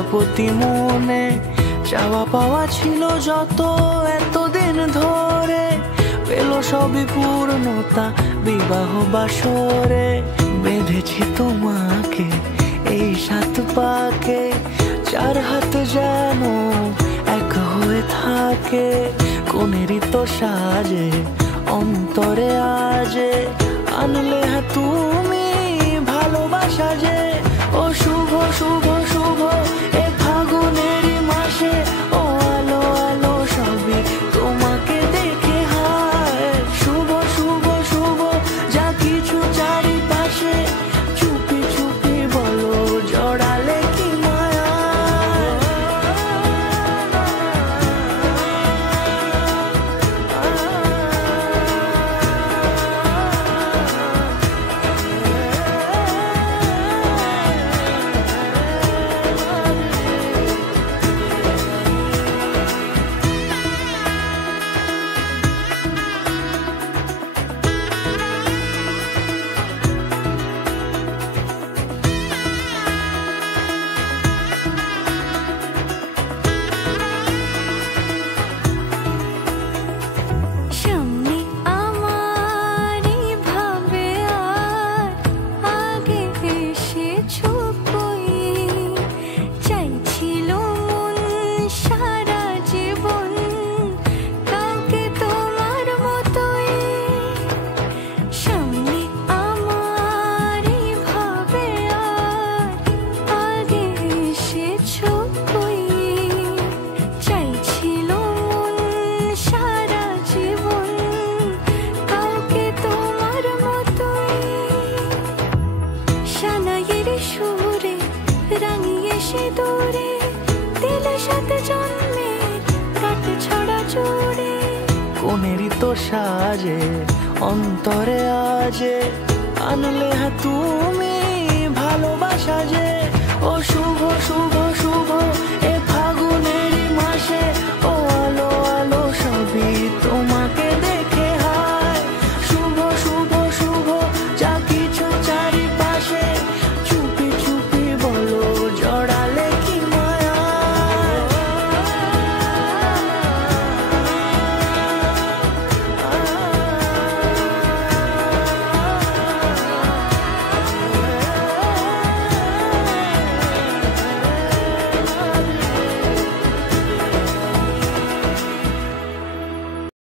প্রজাপতি মনে চাওয়া পাওয়া ছিল যত এতদিন ধরে, পেল সবই পূর্ণতা বিবাহ বাসরে। বেঁধেছি তোমাকে এই 7 পাকে, 4 হাত যেন এক হয়ে থাকে। কোনেরই তো সাজে অন্তরে আজে, আনলে হ্যাঁ তুমি ভালোবাসা যে। ও শুভ শুভ শুভ এ ফাগুনেরই মাসে, ও আলো আলো সবই তোমাকে দেখে হায়। শুভ শুভ শুভ যা কিছু চারিপাশে, চুপি চুপি বলো জড়ালে কি মায়া। কোনেরই তো সাজে অন্তরে আজে, আনলে হ্যাঁ তুমি ভালোবাসা যে। ও শুভ শুভ শুভ